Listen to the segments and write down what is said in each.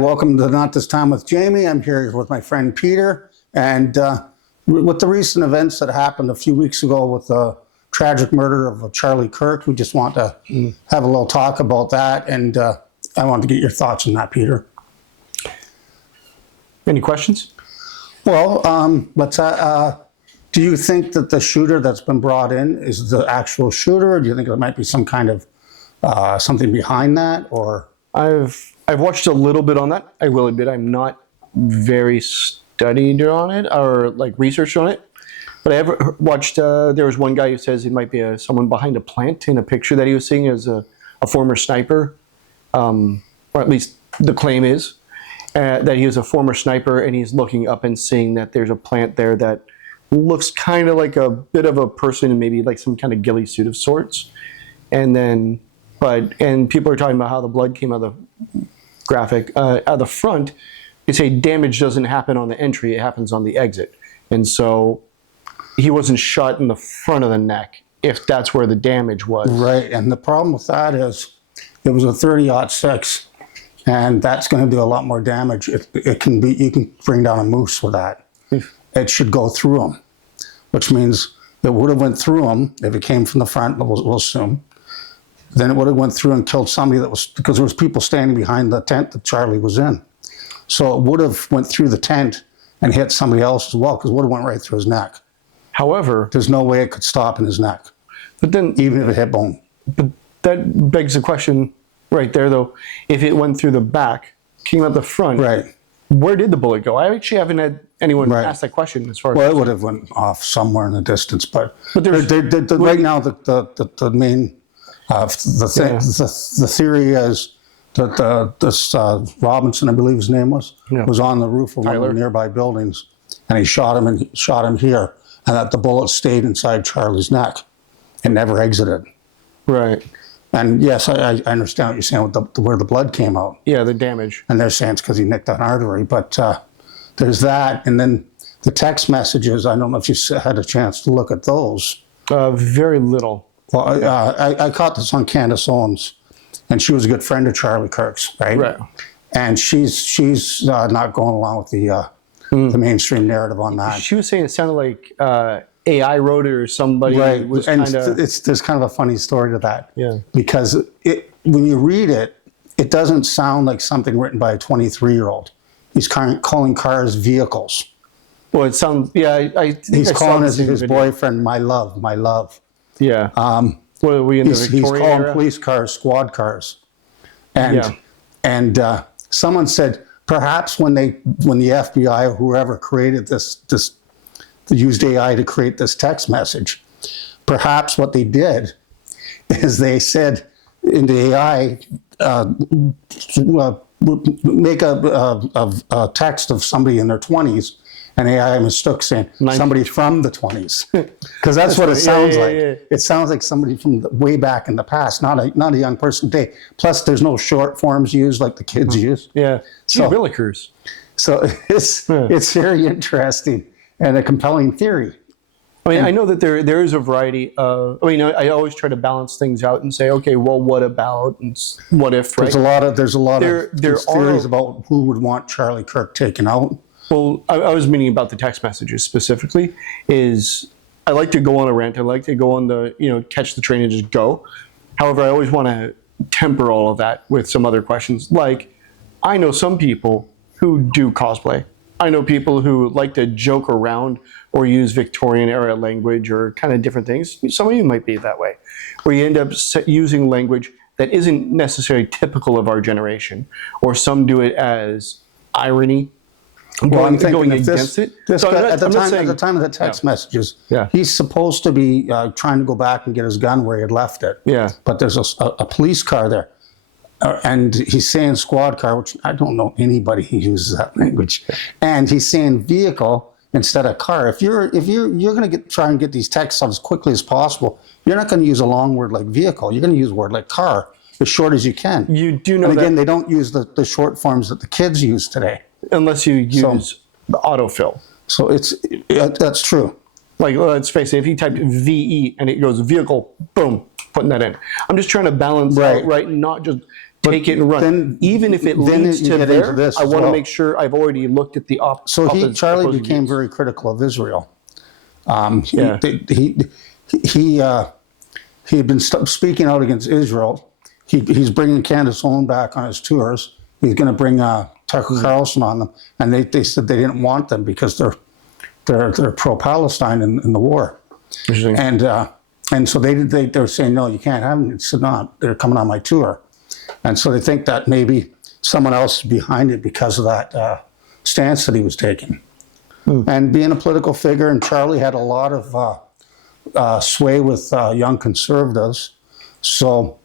welcome to Not This Time with Jamie. I'm here with my friend Peter. And with the recent events that happened a few weeks ago with the tragic murder of Charlie Kirk, we just want to have a little talk about that. And I want to get your thoughts on that, Peter. Any questions? Well, do you think that the shooter that's been brought in is the actual shooter? Or do you think there might be some kind of something behind that? Or I've watched a little bit on that. I will admit I'm not very studied on it or like researched on it. But I ever watched. There was one guy who says it might be someone behind a plant in a picture that he was seeing as a former sniper, or at least the claim is that he is a former sniper, and he's looking up and seeing that there's a plant there that looks kind of like a bit of a person in maybe like some kind of ghillie suit of sorts, and then. And people are talking about how the blood came out of the graphic. Out of the front, they say damage doesn't happen on the entry, it happens on the exit. And so he wasn't shot in the front of the neck, if that's where the damage was. Right, and the problem with that is it was a 30-06, and that's going to do a lot more damage. You can bring down a moose with that. It should go through him, which means it would have went through him if it came from the front, we'll assume. Then it would have went through and killed somebody because there was people standing behind the tent that Charlie was in. So it would have went through the tent and hit somebody else as well, because it would have went right through his neck. However, there's no way it could stop in his neck. But then, even if it hit bone. But that begs the question right there, though. If it went through the back, came out the front, right? Where did the bullet go? I actually haven't had anyone ask that question as far as. Well, it would have went off somewhere in the distance, but right now the main. The theory is that this Robinson, I believe his name was on the roof of one of the nearby buildings, and he shot him here, and that the bullet stayed inside Charlie's neck and never exited. Right. And yes, I understand what you're saying with where the blood came out. Yeah, the damage. And they're saying it's because he nicked an artery, but there's that, and then the text messages. I don't know if you had a chance to look at those. Very little. Well, I caught this on Candace Owens, and she was a good friend of Charlie Kirk's, right? Right. And she's not going along with the mainstream narrative on that. She was saying it sounded like AI wrote it or somebody was kind of. There's kind of a funny story to that. Yeah. Because when you read it, it doesn't sound like something written by a 23-year-old. He's calling cars vehicles. Well, it sounds. Yeah, I think he's calling his boyfriend my love, my love. Yeah. What are we in the Victorian He's calling era? police cars squad cars, and someone said perhaps when the FBI or whoever created this used AI to create this text message, perhaps what they did is they said in the AI make a text of somebody in their 20s. And AI mistook saying somebody from the 20s, because that's what it sounds like. Yeah. It sounds like somebody from way back in the past, not a young person today. Plus, there's no short forms used like the kids use. Yeah, so willikers. So it's very interesting and a compelling theory. I mean, I know that there is a variety of. I mean, I always try to balance things out and say, okay, well, what about and what if? Right? There's a lot of theories about who would want Charlie Kirk taken out. Well, I was meaning about the text messages specifically. Is I like to go on a rant. I like to go on the catch the train and just go. However, I always want to temper all of that with some other questions. Like, I know some people who do cosplay. I know people who like to joke around or use Victorian era language or kind of different things. Some of you might be that way, where you end up using language that isn't necessarily typical of our generation, or some do it as irony. I'm thinking at the time of the text messages, he's supposed to be trying to go back and get his gun where he had left it. Yeah. But there's a police car there. And he's saying squad car, which I don't know anybody who uses that language. And he's saying vehicle instead of car. If you're going to try and get these texts out as quickly as possible, you're not going to use a long word like vehicle. You're going to use a word like car as short as you can. You do know and again, they don't use the short forms that the kids use today. Unless you use the autofill. So that's true. Like, let's face it, if you typed VE and it goes vehicle, boom, putting that in. I'm just trying to balance out, right? Not just take it and run. then- Even if it then leads you to get into there, this I as want to well. make sure I've already looked at the So Charlie opposing became views. very critical of Israel. Yeah. He had been speaking out against Israel. He's bringing Candace Owen back on his tours. He's going to bring Tucker Carlson on them, and they said they didn't want them because they're pro-Palestine in the war. Interesting. And so they were saying, no, you can't have them. He said, no, they're coming on my tour. And so they think that maybe someone else is behind it because of that stance that he was taking. And being a political figure, and Charlie had a lot of sway with young conservatives, so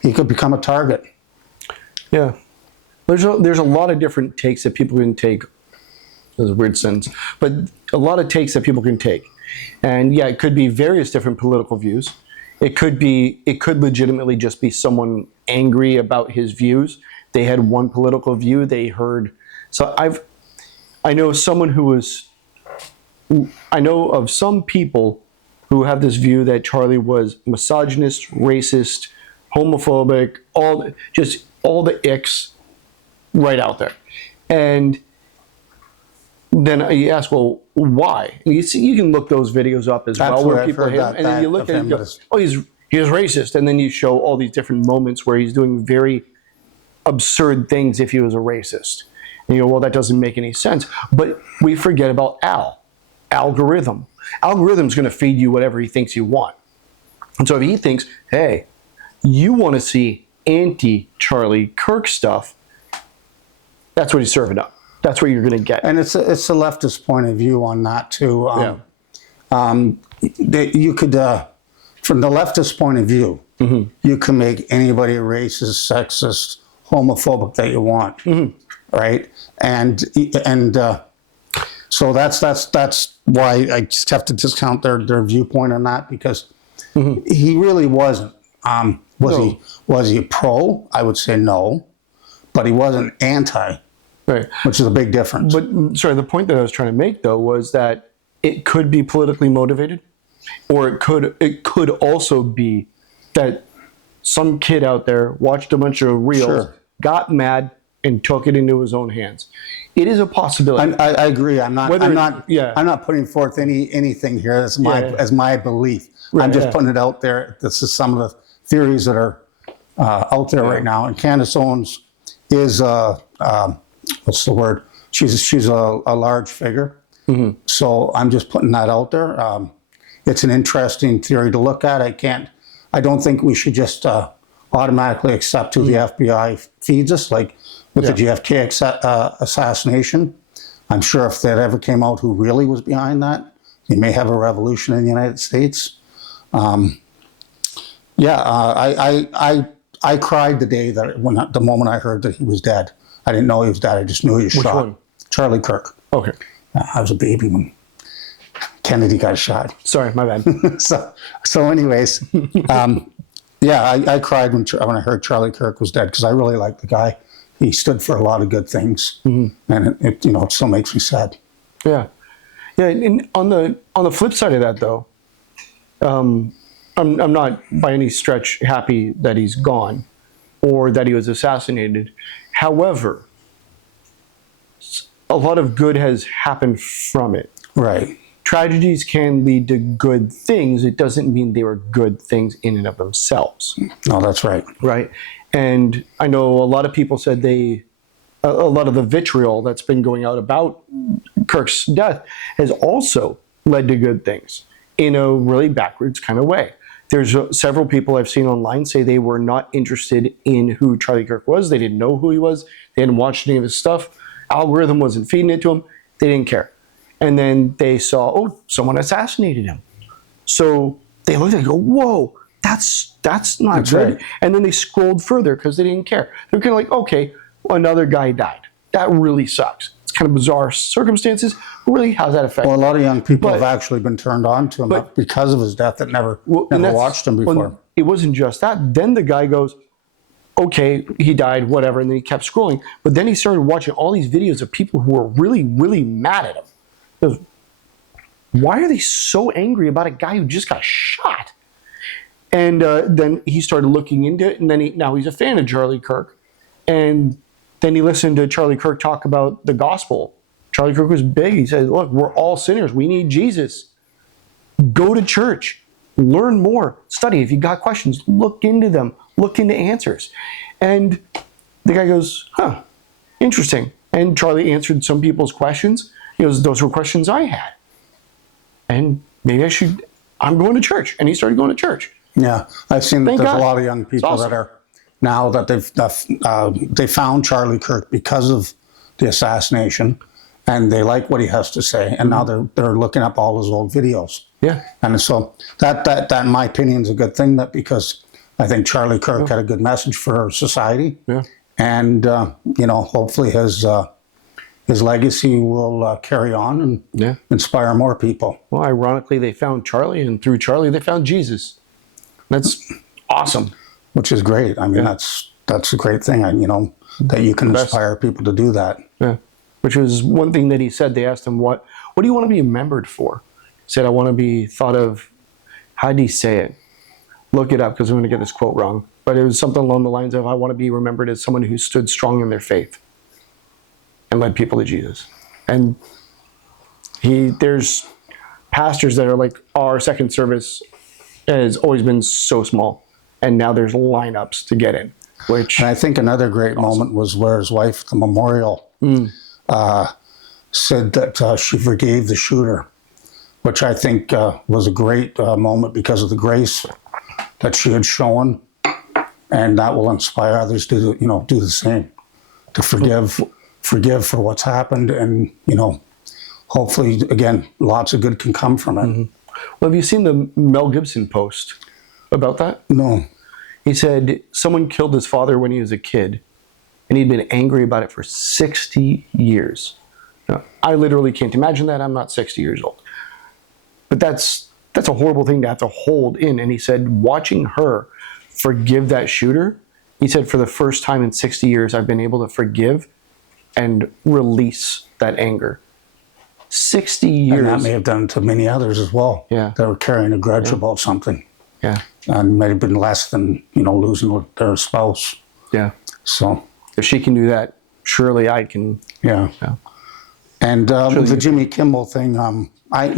he could become a target. Yeah. There's a lot of different takes that people can take. There's a weird sentence, but a lot of takes that people can take. And yeah, it could be various different political views. It could legitimately just be someone angry about his views. They had one political view they heard. So I know of some people who have this view that Charlie was misogynist, racist, homophobic, all the icks right out there. And then you ask, well, why? And you can look those videos up as well, where people hate him, and then you look at it and go, oh, he's racist, and then you show all these different moments where he's doing very absurd things if he was a racist. And you go, well, that doesn't make any sense. But we forget about algorithm. Algorithm's going to feed you whatever he thinks you want. And so if he thinks, hey, you want to see anti-Charlie Kirk stuff, that's what he's serving up. That's what you're going to get. And it's a leftist point of view on that too. You could, from the leftist point of view, you can make anybody racist, sexist, homophobic that you want, right? And so that's why I just have to discount their viewpoint on that, because he really wasn't. Was he pro? I would say no, but he wasn't anti. Right. Which is a big difference. But sorry, the point that I was trying to make though was that it could be politically motivated, or it could also be that some kid out there watched a bunch of reels, got mad, and took it into his own hands. It is a possibility. I agree. I'm not putting forth anything here as my belief. Right, I'm just putting it out there. This is some of the theories that are out there right now. And Candace Owens is what's the word? She's a large figure. So I'm just putting that out there. It's an interesting theory to look at. I don't think we should just automatically accept who the FBI feeds us, like with the JFK assassination. I'm sure if that ever came out who really was behind that, you may have a revolution in the United States. I cried the day the moment I heard that he was dead. I didn't know he was dead. I just knew he was shot. Which one? Charlie Kirk. Okay. I was a baby when Kennedy got shot. Sorry, my bad. So anyways, I cried when I heard Charlie Kirk was dead, because I really liked the guy. He stood for a lot of good things, and it still makes me sad. Yeah. And on the flip side of that, though, I'm not by any stretch happy that he's gone or that he was assassinated. However, a lot of good has happened from it. Right. Tragedies can lead to good things. It doesn't mean they were good things in and of themselves. No, that's right. Right. And I know a lot of people said a lot of the vitriol that's been going out about Kirk's death has also led to good things in a really backwards kind of way. There's several people I've seen online say they were not interested in who Charlie Kirk was. They didn't know who he was. They hadn't watched any of his stuff. Algorithm wasn't feeding it to them. They didn't care. And then they saw, oh, someone assassinated him. So they looked and go, whoa, that's not good. Right. And then they scrolled further because they didn't care. They're kind of like, okay, another guy died. That really sucks. It's kind of bizarre circumstances. Really, how's that affect? Well, a lot of young people have actually been turned on to him because of his death that never watched him before. Well, it wasn't just that. Then the guy goes, okay, he died, whatever, and then he kept scrolling. But then he started watching all these videos of people who were really, really mad at him. He goes, why are they so angry about a guy who just got shot? And then he started looking into it, and then now he's a fan of Charlie Kirk. And then he listened to Charlie Kirk talk about the gospel. Charlie Kirk was big. He said, look, we're all sinners. We need Jesus. Go to church. Learn more. Study. If you got questions, look into them. Look into answers. And the guy goes, huh, interesting. And Charlie answered some people's questions. He goes, those were questions I had. And maybe I'm going to church. And he started going to church. Yeah, I've seen that Thank there's God. a lot of young people awesome. that are now that they found Charlie Kirk because of the assassination, and they like what he has to say, and now they're looking up all his old videos. Yeah. And so that in my opinion is a good thing, that because I think Charlie Kirk had a good message for society. Yeah. And hopefully his legacy will carry on and inspire more people. Well, ironically, they found Charlie, and through Charlie, they found Jesus. That's awesome. Which is great. I mean, that's a great thing. That you can inspire people to do that. Yeah. Which was one thing that he said. They asked him, what do you want to be remembered for? He said, I want to be thought of, how did he say it? Look it up because I'm going to get this quote wrong. But it was something along the lines of, I want to be remembered as someone who stood strong in their faith and led people to Jesus. And there's pastors that are like, our second service has always been so small. And now there's lineups to get in. Which, and I think another great moment was where his wife at the memorial said that she forgave the shooter, which I think was a great moment because of the grace that she had shown, and that will inspire others to do the same, to forgive for what's happened, and hopefully again lots of good can come from it. Well, have you seen the Mel Gibson post about that? No. He said someone killed his father when he was a kid, and he'd been angry about it for 60 years. Now, I literally can't imagine that. I'm not 60 years old. But that's a horrible thing to have to hold in. And he said, watching her forgive that shooter, he said, for the first time in 60 years, I've been able to forgive and release that anger. 60 years. And that may have done to many others as well. Yeah. That were carrying a grudge about something. Yeah. And might have been less than, losing their spouse. Yeah. So. If she can do that, surely I can. Yeah. And the Jimmy Kimmel thing, I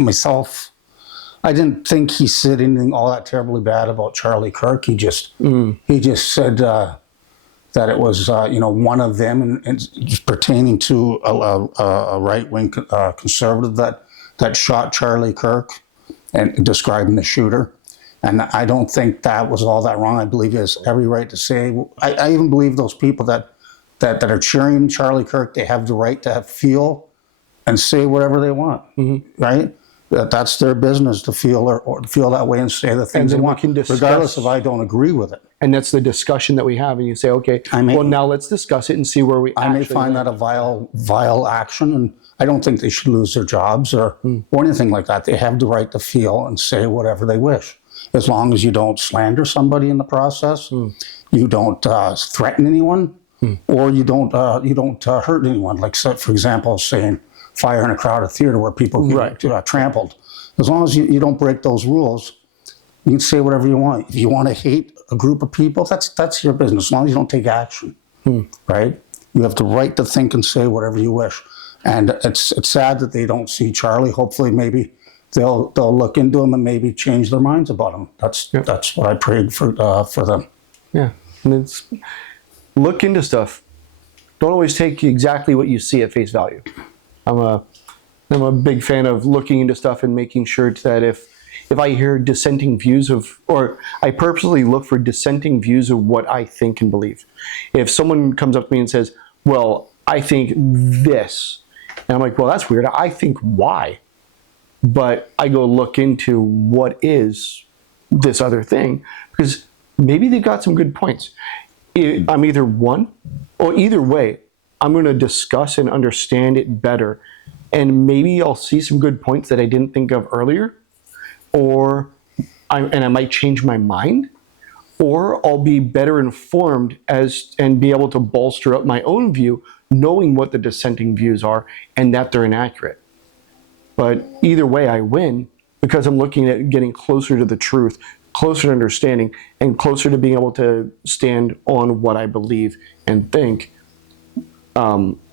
didn't think he said anything all that terribly bad about Charlie Kirk. He just said that it was, one of them, and just pertaining to a right-wing conservative that shot Charlie Kirk, and describing the shooter. And I don't think that was all that wrong. I believe he has every right to say. I even believe those people that are cheering Charlie Kirk, they have the right to feel and say whatever they want, right? That's their business to feel or feel that way and say the things they want, regardless if I don't agree with it. And that's the discussion that we have. And you say, okay, now let's discuss it and see where we I may find that a vile action, and I don't think they should lose their jobs or anything like that. They have the right to feel and say whatever they wish, as long as you don't slander somebody in the process, you don't threaten anyone, or you don't hurt anyone. Like, for example, saying fire in a crowded theater where people get trampled. As long as you don't break those rules, you can say whatever you want. If you want to hate a group of people, that's your business. As long as you don't take action, right? You have the right to think and say whatever you wish. And it's sad that they don't see Charlie. Hopefully, maybe they'll look into him and maybe change their minds about him. That's what I prayed for them. Yeah, and look into stuff. Don't always take exactly what you see at face value. I'm a big fan of looking into stuff and making sure that if I hear dissenting views or I purposely look for dissenting views of what I think and believe. If someone comes up to me and says, well, I think this, and I'm like, well, that's weird. I think Y. But I go look into what is this other thing, because maybe they've got some good points. I'm either one, or either way, I'm going to discuss and understand it better. And maybe I'll see some good points that I didn't think of earlier, and I might change my mind, or I'll be better informed and be able to bolster up my own view, knowing what the dissenting views are and that they're inaccurate. But either way, I win because I'm looking at getting closer to the truth, closer to understanding and closer to being able to stand on what I believe and think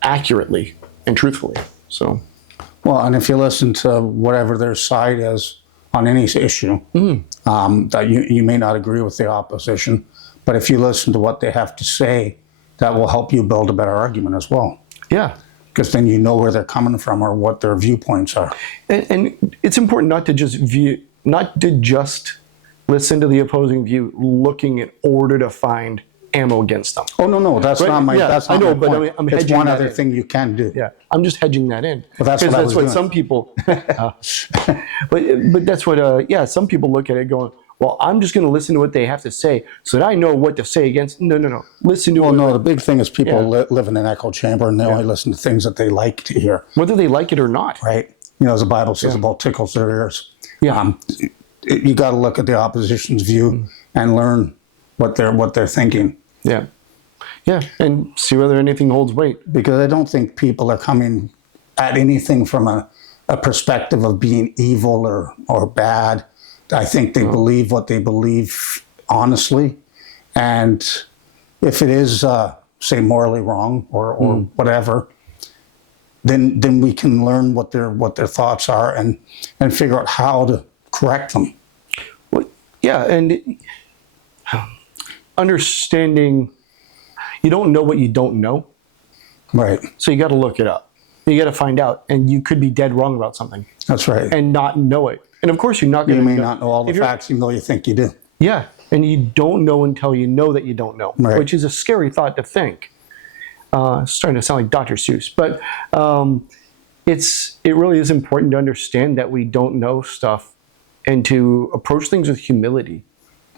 accurately and truthfully. So, Well, and if you listen to whatever their side is on any issue, that you may not agree with the opposition, but if you listen to what they have to say, that will help you build a better argument as well. yeah. Because then you know where they're coming from or what their viewpoints are. And it's important not to just listen to the opposing view, looking in order to find ammo against them. Oh no, that's Right? not my. Yeah, that's not I know, my but point. I'm It's hedging one that other in. thing you can do. Yeah, I'm just hedging that in. Well, that's what I was doing. some people. But that's what. Some people look at it going, well, I'm just going to listen to what they have to say so that I know what to say against. No. Listen to Well, what, no, the big thing is people Yeah. live in an echo chamber and they only listen to things that they like to hear, whether they like it or not. right? You know, as the Bible says about tickles their ears. Yeah. You got to look at the opposition's view and learn what they're thinking. Yeah. Yeah. And see whether anything holds weight. Because I don't think people are coming at anything from a perspective of being evil or bad. I think they believe what they believe honestly. And if it is, say, morally wrong or whatever, then we can learn what their thoughts are and figure out how to correct them. Well, yeah. And understanding, you don't know what you don't know. Right. So you got to look it up. You got to find out. And you could be dead wrong about something That's right. and not know it. And of course, you're not going to You may not know all the facts, even though you think you do. Yeah. And you don't know until you know that you don't know, Right. which is a scary thought to think. It's starting to sound like Dr. Seuss. But it really is important to understand that we don't know stuff and to approach things with humility.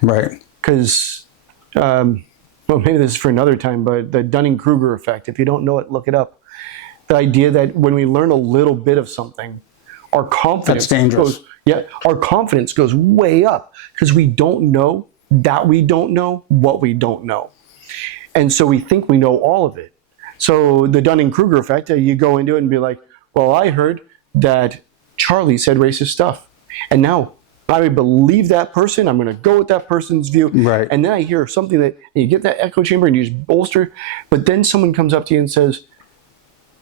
Right. Because, well, maybe this is for another time, but the Dunning-Kruger effect, if you don't know it, look it up. The idea that when we learn a little bit of something, our confidence That's dangerous. our confidence goes way up because we don't know that we don't know what we don't know. And so we think we know all of it. So the Dunning-Kruger effect, you go into it and be like, well, I heard that Charlie said racist stuff. And now I believe that person. I'm going to go with that person's view. Right. And then I hear something and you get that echo chamber and you just bolster. But then someone comes up to you and says,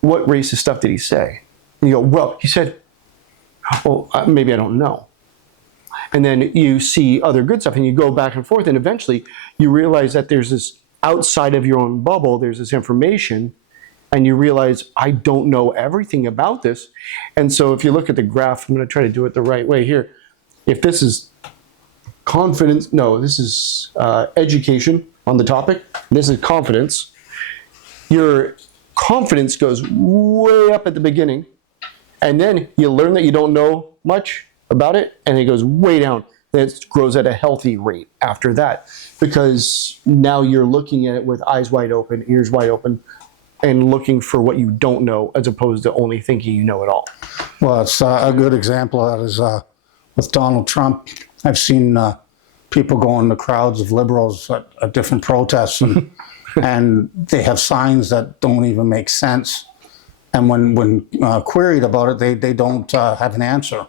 what racist stuff did he say? And you go, well, he said, well, maybe I don't know. And then you see other good stuff and you go back and forth. And eventually you realize that there's this outside of your own bubble, there's this information. And you realize, I don't know everything about this. And so if you look at the graph, I'm going to try to do it the right way here. If this is confidence, no, this is education on the topic. This is confidence. Your confidence goes way up at the beginning. And then you learn that you don't know much about it. And it goes way down. Then it grows at a healthy rate after that. Because now you're looking at it with eyes wide open, ears wide open, and looking for what you don't know as opposed to only thinking you know it all. Well, it's a good example of that is with Donald Trump. I've seen people go in the crowds of liberals at different protests, and, and they have signs that don't even make sense. And when queried about it, they don't have an answer.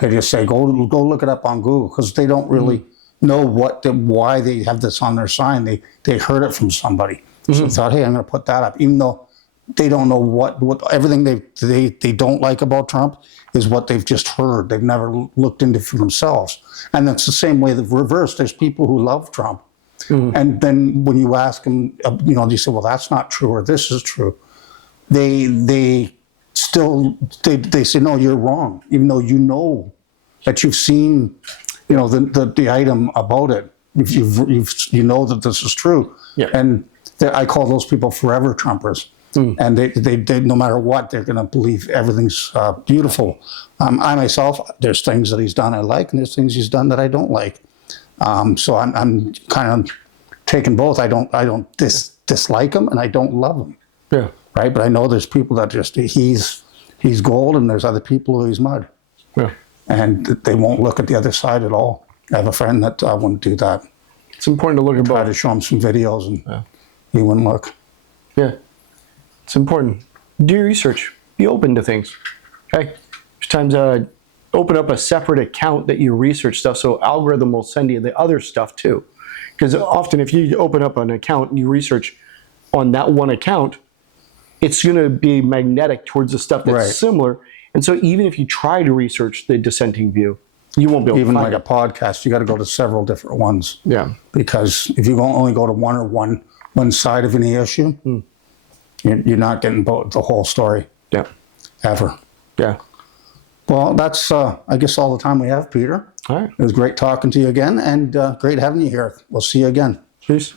They just say, go look it up on Google, because they don't really know why they have this on their sign. They heard it from somebody. So I thought, hey, I'm going to put that up, even though they don't know what everything they don't like about Trump is what they've just heard. They've never looked into it for themselves. And that's the same way the reverse. There's people who love Trump. And then when you ask them, they say, well, that's not true, or this is true. They say, no, you're wrong, even though you know that you've seen, the item about it. You know that this is true. Yeah. And I call those people forever Trumpers. And they no matter what, they're going to believe everything's beautiful. I myself, there's things that he's done I like, and there's things he's done that I don't like. So I'm kind of taking both. I don't dislike him, and I don't love him. Yeah. Right. But I know there's people that just he's gold, and there's other people who he's mud. Yeah. And they won't look at the other side at all. I have a friend that wouldn't do that. It's important to look at Try both. to show him some videos, and he wouldn't look. Yeah. It's important. Do your research. Be open to things. Okay. There's times open up a separate account that you research stuff, so algorithm will send you the other stuff too. Because often if you open up an account and you research on that one account, it's going to be magnetic towards the stuff that's Right. similar. And so even if you try to research the dissenting view, you won't be able Even to like find a podcast, you got to go to several different ones. Yeah. Because if you only go to one side of any issue, you're not getting the whole story Yeah. ever. Yeah. Well, that's, I guess, all the time we have, Peter. All right. It was great talking to you again, and great having you here. We'll see you again. Peace.